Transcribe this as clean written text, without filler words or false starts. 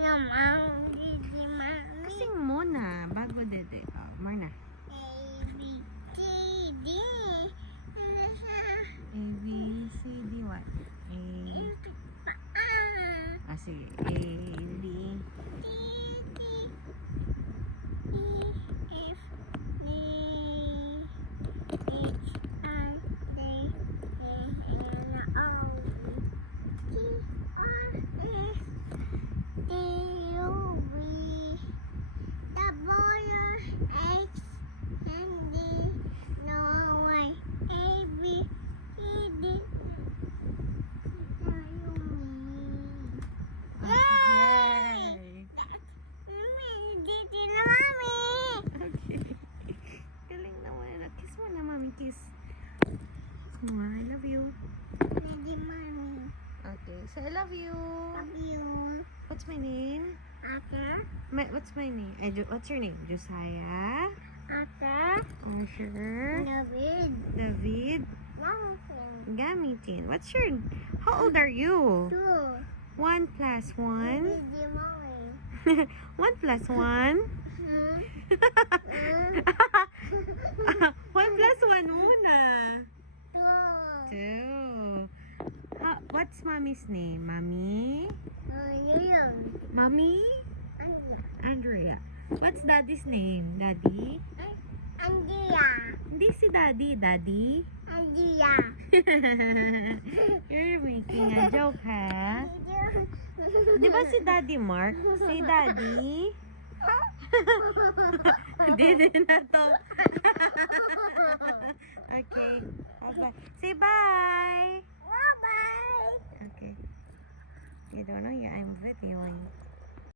naman. Didi mami. Kasing muna, bago dede. Oh, Marna. A, B, C, D. Ano siya? A, B, C, D, what? A, sige. A, D. D, E, F, G, H, I, J, K, L, O, P, R, S, T, U, V, W, X, and D, no, Y, A, B, C, D, Yay! Dito na, Mami! Okay. Galing naman. Kiss mo na, Mami. Kiss. I love you. Didi Mami. Okay. So, I love you. Love you. What's my name? Ate? What's my name? What's your name? Josiah? Ate? Asher? David? David? Mami. Gamitin. How old are you? 2. 1 plus 1? Didi Mami. 1 plus 1? 1 plus 1 muna. 2. What's mommy's name? Mommy? Yun. Mommy? Andrea. What's daddy's name? Daddy? Andrea. Hindi si daddy. Daddy? Andrea. You're making a joke, ha? Di ba si Daddy Mark? Si Daddy? Hindi na to. Okay. Bye-bye. Say bye. Bye-bye. Okay. You don't know, yeah, I'm videoing.